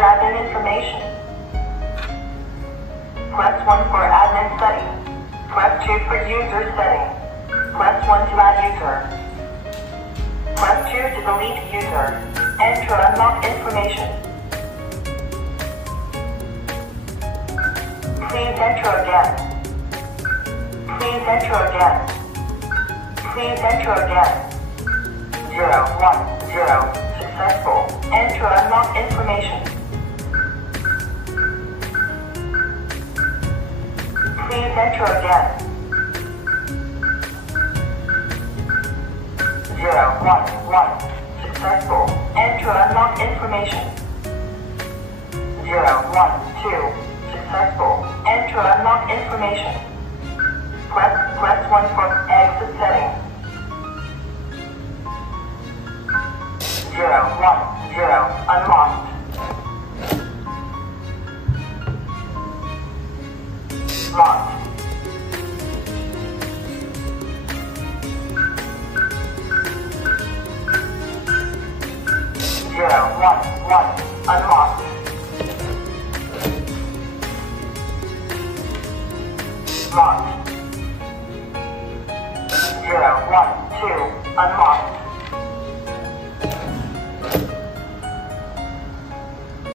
enter admin information. Press 1 for admin setting. Press 2 for user setting. Press 1 to add user. Press 2 to delete user. Enter unlock information. Please enter again. Please enter again. Please enter again. 010. Successful. Enter unlock information. Please enter again. 011. Successful. Enter unlock information. 012. Successful. Enter unlock information. Press 1 for exit setting. 010. Unlocked. Locked. 011. Unlocked. Locked. 012. Unlocked.